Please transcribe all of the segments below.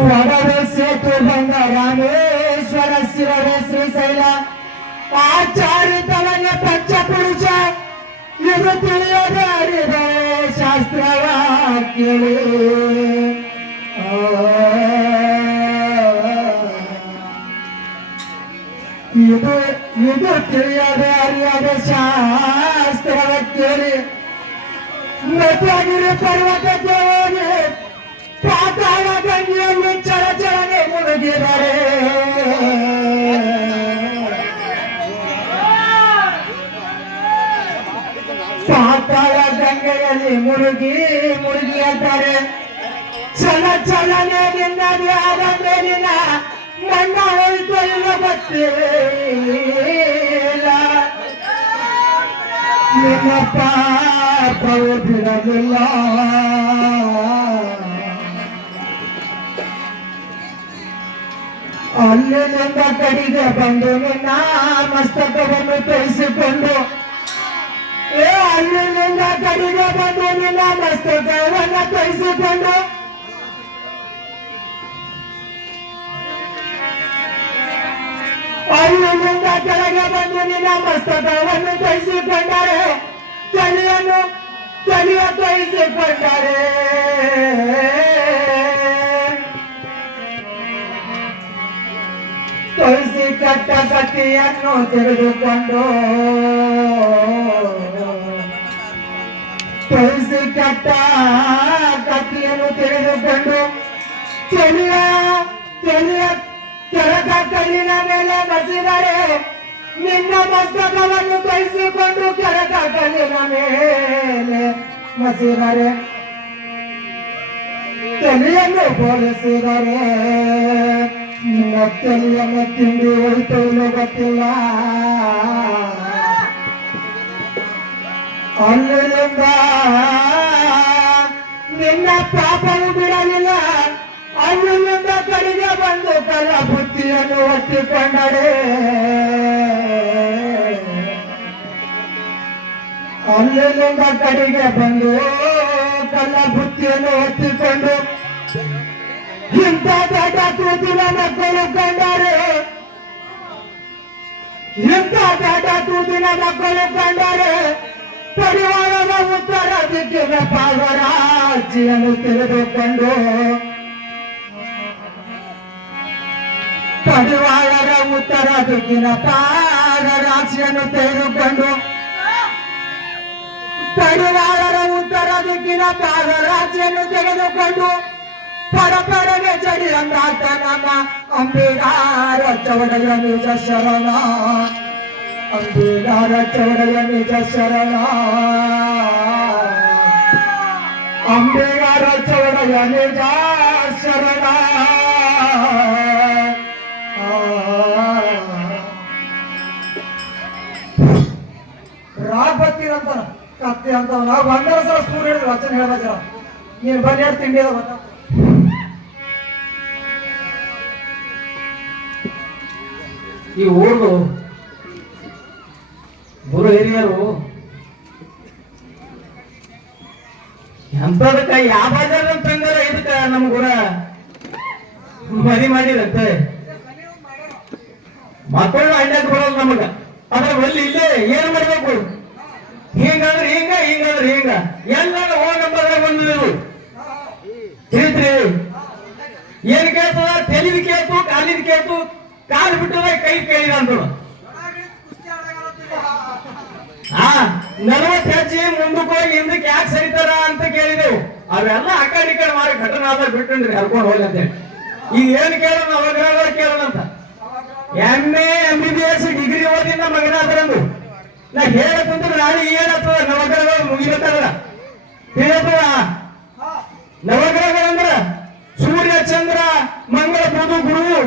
వడవే సేతుబంగ రామేశ్వర శివరే శ్రీశైల ಆಚಾರಿತವನ್ನ ಪಂಚಪುರುಷ ಇದು ತಿಳಿಯದೆ ಅರಿವೆ ಶಾಸ್ತ್ರವಾಕ್ಯಗಳು ಇದು ತಿಳಿಯದೆ ಅರಿಯದೆ ಶಾಸ್ತ್ರವಾಕ್ಯಗಳು ನಟಗಿರಿ ಪರ್ವತಕ್ಕೆ ಹೋಗಿ ಪಾತಾಳ ಗಂಗೆಯಲ್ಲಿ ಚರಚರನೆ ಮುಳುಗಿದರೆ ಪಾತಾಳ ಗಂಗೆಯಲ್ಲಿ ಮುಳುಗಿ ಅಂತಾರೆ ಚಲನೆ ನಿನ್ನದೇ ಆದ ಮೇಲಿನ ಮಣ್ಣ ಹೋಯ್ತು ಇಲ್ಲ ಗೊತ್ತಿಲ್ಲ ನಿನ್ನ ಪಾಪವು ಬಿಡಲಿಲ್ಲ ಅಲ್ಲಿನಿಂದ ಕಡೆಗೆ ಬಂದು ನಿನ್ನ ಮಸ್ತಕವನ್ನು ತೋರಿಸಿಕೊಂಡು ಅಲ್ಲಿನಿಂದ ಕಡೆಗೆ ಬಂದು ನಿನ್ನ ಮಸ್ತಕವನ್ನು ತೋರಿಸಿಕೊಂಡು ಅಲ್ಲಿನಿಂದ ಕೆಳಗೆ ಬಂದು ನಿನ್ನ ಮಸ್ತಕವನ್ನು ತೋರಿಸಿಕೊಂಡರೆ ತಲೆಯ ತೋರಿಸಿಕೊಂಡರೆ ತುಳಸಿ ಕಟ್ಟ ಕಟ್ಟಿಯನ್ನು ತಿಳಿದುಕೊಂಡು ತುಳಸಿ ಕಟ್ಟ ಕಟ್ಟಿಯನ್ನು ತಿಳಿದುಕೊಂಡು ಕೆಳಗ ಕಲ್ಲಿನ ಮೇಲೆ ಬಸಿದರೆ ನಿನ್ನ ಮಸ್ತಕವನ್ನು ಕಳಿಸಿಕೊಂಡು ಕೆಳಗ ಕಲ್ಲಿನ ಮೇಲೆ ಬಸಿದರೆ ತಲೆಯನ್ನು ಬೋಲಿಸಿದರೆ ತಲೆಯನ್ನ ತಿಂಡಿ ಹೋಯ್ತು ಇಲ್ಲ ಗೊತ್ತಿಲ್ಲ ಅಲ್ಲಿಂದ ನಿನ್ನ ಪಾಪವು ಬಿಡಲಿಲ್ಲ ಅಲ್ಲಿಂದ ಕಡೆಗೆ ಬಂದು ಕಲ ಬುತ್ತಿಯನ್ನು ಒತ್ತಿಕೊಂಡರೆ ಅಲ್ಲಿಂದ ಕಡೆಗೆ ಬಂದು ಕಲ್ಲ ಬುತ್ತಿಯನ್ನು ಒತ್ತಿಕೊಂಡು ಇಂಥ ದೊಡ್ಡ ತೂತಿನ ಮಕ್ಕಳು ಕಂಡರೆ ಇಂಥ ದೊಡ್ಡ ತೂತಿನ ಮಕ್ಕಳು ಕಂಡರೆ ಪರಿವಾರದ ಉತ್ತರ ದಿಕ್ಕಿನ ಪಾಲ್ವರಾಜ್ಯನ್ನು ತಿಳಿದುಕೊಂಡು ಪರಿವಾರದ ಉತ್ತರ ದಿಕ್ಕಿನ ಪಾಲರಾಶಿಯನ್ನು ತೆಗೆದುಕೊಂಡು ಪರಿವಾರದ ಉತ್ತರ ದಿಕ್ಕಿನ ಪಾಲರಾಶಿಯನ್ನು ತೆಗೆದುಕೊಂಡು ಪರಪರಗೆ ಚಡಿ ಅಂದಾತ ನಮ್ಮ ಅಂಬಿಗಾರ ಚೌಡಯ ನಿಜ ಶರಣ ಅಂಬಿಗಾರ ಚೌಡಯ ನಿಜ ಶರಣ ಅಂಬಿಗಾರ ಚೌಡಯ ನಿಜ ಶರಣ ರಾಗಬತ್ತೀರಂತ ಕತ್ತಿ ಅಂತ ನಾವು 11 ಸಲ ಸ್ಕೂಲ್ ಹೇಳಿದ್ರು ವಚನ ಹೇಳ್ಬೇಕ ನೀನು ಬನ್ನಿ ತಿಂಡಿ ಅದ ಗೊತ್ತಾ ಈ ಊರು ಗುರು ಹಿರಿಯರು ಎಂತದಕ್ಕ ಯಾವ ತಂಗಾರ ಇದಕ್ಕ ನಮ್ ಗುರ ಮರಿ ಮಾಡಿರಂತೆ ಮಕ್ಕಳು ಅಡ್ಡಾಕ್ ಬರೋದು ನಮಗ ಅದ್ರ ಒಲ್ಲಿ ಇಲ್ಲೇ ಏನ್ ಮಾಡ್ಬೇಕು ಹಿಂಗಂದ್ರೆ ಹಿಂಗಂದ್ರೆ ಹಿಂಗ ಎಲ್ಲ ಹೋಗಂಬಾಗ ಬಂದಿರು ತಿಳಿದ್ರಿ ಏನ್ ಕೇಳ್ತದ ತೆಲಿದ್ ಕೇಳ್ತು ಕಾಲಿದ್ ಕೇಳ್ತು ಕಾಲು ಬಿಟ್ಟದ ಕೈ ಕೇಳಿದ ಅಂತ 40 ಹೆಜ್ಜೆ ಮುಂದಕ್ಕೆ ಹೋಗಿ ಹಿಂದಕ್ಕೆ ಯಾಕೆ ಸರಿತಾರ ಅಂತ ಕೇಳಿದೆವು ಅವೆಲ್ಲ ಆ ಕಡೆ ಈ ಕಡೆ ಮಾಡಿ ಘಟನೆ ಆದ ಬಿಟ್ಟನ್ರಿ ಹರ್ಕೊಂಡು ಹೋಗಿ ಅಂತೇಳಿ ಈಗ ಏನ್ ಕೇಳೋಣ ನವಗ್ರಹಗಳ ಕೇಳೋಣಂತ MA MBBS ಡಿಗ್ರಿ ಓದಿನ ಮಗನಾದ್ರಂದು ನಾ ಹೇಳಕ್ಕಂದ್ರೆ ನಾಳೆ ಏನಾಗ್ತದ ನವಗ್ರಹಗಳು ಮುಗಿಬೇಕಲ್ಲ ತಿಳಿಯತದ ನವಗ್ರಹಗಳಂದ್ರ ಸೂರ್ಯ ಚಂದ್ರ ಮಂಗಳ ಬುಧ ಗುರು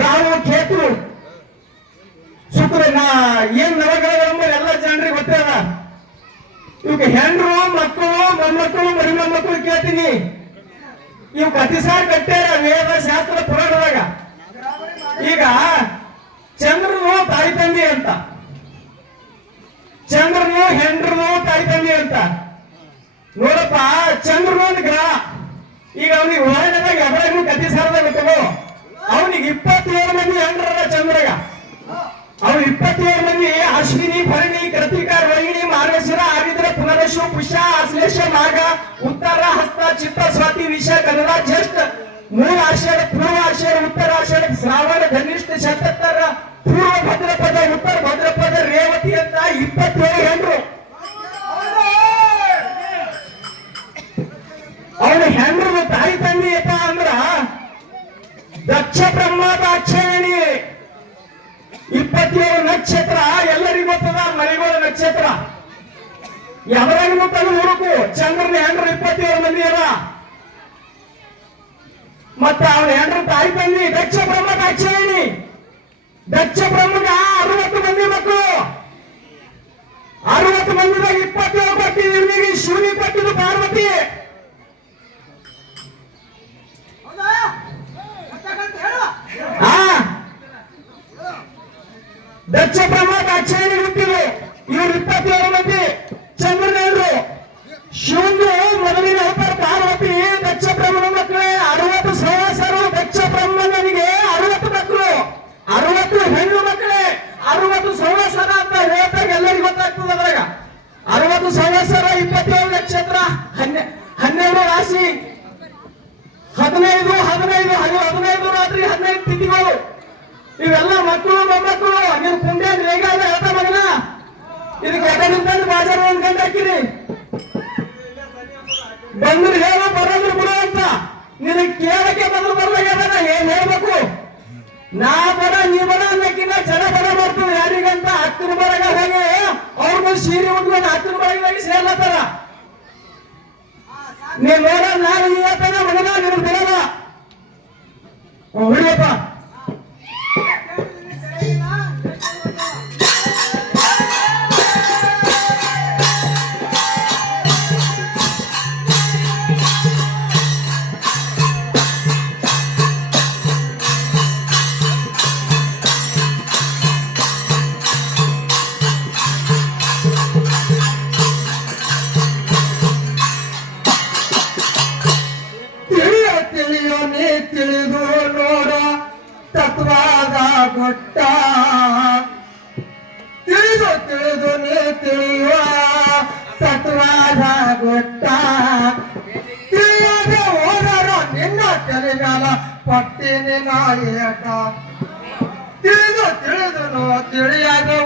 ರಾಹು ಕೇತು ಶುಕ್ರ ಏನ್ ನವಗ್ರಹಗಳು ಎಲ್ಲ ಜನರಿಗೆ ಗೊತ್ತದ ಇವಕ್ಕೆ ಹೆಣ್ರು ಮಕ್ಕಳು ಮೊಮ್ಮಕ್ಕಳು ಮರಿ ಮೊಮ್ಮಕ್ಕಳು ಕೇಳ್ತೀನಿ ಇವ್ ಕತಿಸಾರ್ ಕಟ್ಟ್ಯಾರ ವೇದ ಶಾಸ್ತ್ರ ಪುರಾಣದಾಗ ಈಗ ಚಂದ್ರನು ತಾಯಿ ತಂದೆ ಅಂತ ಚಂದ್ರನು ಹೆಂಡ್ರನು ತಾಯಿ ತಂದೆ ಅಂತ ನೋಡಪ್ಪ ಚಂದ್ರನು ಒಂದು ಗ್ರಹ ಈಗ ಅವನಿಗೆ ವಾಹನದಾಗ ಎವರಾಗೂ ಕತ್ತಿ ಸಾರದಾಗ ತಗೋ ಅವನಿಗೆ 27 ಮಂದಿ ಹೆಂಡ್ರ ಚಂದ್ರಗ ಅವ್ರು 27 ಮಂದಿ ಅಶ್ವಿನಿ ಭರಣಿ ಕೃತಿಕ ರೋಹಿಣಿ ಮಾರ್ಗಶಿರ ಆರಿದ್ರ ಪುನರಶು ಪುಷ್ಯ ಆಶ್ಲೇಷ ಮಾಘ ಉತ್ತರ ಹಸ್ತ ಚಿತ್ತ ಸ್ವಾತಿ ವಿಷ ಕನ್ನಡ ಜ್ಯೇಷ್ಠ ಮೂಲ ಆಷಾಢ ಪೂರ್ವ ಆಷಾಢ ಉತ್ತರ ಆಷಾಢ ಶ್ರಾವಣ ಧನಿಷ್ಠ ಶತತ್ತರ ಪೂರ್ವ ಭದ್ರಪದ ಉತ್ತರ ಭದ್ರಪದ ರೇವತಿ ಅಂತ 27 ಹೆಂಡ್ರು ಅವನ ಹೆಂಡ್ರು ತಾಯಿ ತಂದೆ ಯಪ್ಪ ಅಂದ್ರ ದಕ್ಷ ಬ್ರಹ್ಮದ ಅಕ್ಷರಣಿ 27 ನಕ್ಷತ್ರ ಎಲ್ಲರಿಗೂ ಗೊತ್ತದ ಮರಿಗೋಳ ನಕ್ಷತ್ರ ಯಾವ್ರಾಗೂ ತಲೆ ಹುಡುಕು ಚಂದ್ರನ ಹೆಂಡ್ರು 27 ಮಂದಿ ಅಲ್ಲ ಮತ್ತ ಅವನ ಹೆಂಡ್ರು ತಾಯಿ ತಂದಿ ದಕ್ಷ ಬ್ರಹ್ಮದ ಅಕ್ಷರಣಿ ದಕ್ಷ ಬ್ರಹ್ಮಗ 60 ಮಂದಿ ಮಕ್ಕಳು 60 ಮಂದಿದಾಗ 27 ಕೊಟ್ಟಿದ್ದು ಇವನಿಗೆ ಶಿವನಿ ಕೊಟ್ಟಿದ್ದು ಪಾರ್ವತಿ ದಕ್ಷ ಬ್ರಹ್ಮದ ಅಕ್ಷರಣಿ ಹುಟ್ಟಿದ್ರು ಇವ್ರು 27 ಮಂದಿ ಚಂದ್ರನೇಂದ್ರು ಶಿವಂದು ಮೊದಲಿನ ಅವತಾರ ಪಾರ್ವತಿ ದಕ್ಷ ಬ್ರಹ್ಮನ ಮಕ್ಕಳೇ 60 ಸಹವಾಸರು ದಕ್ಷ ಬ್ರಹ್ಮನಿಗೆ 60 ಮಕ್ಕಳು 60 ಹೆಣ್ಣು ಮಕ್ಕಳೇ 60 ಸಹವಾಸರ ಅಂತ ಹೇಳ್ತಾಗ ಎಲ್ಲರಿಗೂ ಗೊತ್ತಾಗ್ತದೆ ಅದ್ರಾಗ 60 ಸಹವಾಸರ 27 ನಕ್ಷತ್ರ 12 ರಾಶಿ 15 ರಾತ್ರಿ 15 ತಿಥಿಗಳು ಇವೆಲ್ಲ ಮಕ್ಕಳು ಮೊಮ್ಮಕ್ಕಳು ನೀನು ಕುಂಡೆ ರೇಗ ಎಲ್ಲ ಹೇಳ್ತಾ ಮಗನ ಇದು ಕೆಟ್ಟಂತಂದು ಬಾಜಾರ ಒಂದ್ ಗಂಟೆ ಹಾಕಿರಿ ಬಂದ್ರು ಹೇಳೋ ಬರೋದ್ರು ಬಿಡು ಅಂತ ನಿನ್ ಕೇಳಕ್ಕೆ ಬಂದ್ರು ಬರ್ಲಾಗ್ಯದ ಏನ್ ಹೇಳ್ಬೇಕು ನಾ ಬಡ ನೀ ಬಡ ಅನ್ನಕ್ಕಿಂತ ಜನ ಬಡ ಮಾಡ್ತೀವಿ ಯಾರಿಗಂತ ಅಕ್ಕನ ಬರಗ ಹೋಗಿ ಅವ್ರನ್ನ ಸೀರೆ ಉಟ್ಕೊಂಡು ಅಕ್ಕನ ಬರಗಾಗಿ ಸೇರ್ಲತ್ತಾರ ನೀನ್ ನೋಡ ನಾನು ಇವತ್ತನ ಮಗನ ನಿನ್ ಬಿಡಲ್ಲ ಹುಡುಗಪ್ಪ ತಿಳಿದು ನೋಡ ತತ್ವಾದ ಗೊಟ್ಟ ತಿಳಿದು ನೀ ತಿಳಿಯುವ ತತ್ವಾದ ಗೊಟ್ಟ ತಿಳಿಯದೆ ಹೋದರು ನಿನ್ನ ತೆಲಿಗಾಲ ಪಟ್ಟಿನ ಏಟ ತಿಳಿದು ತಿಳಿಯದೆ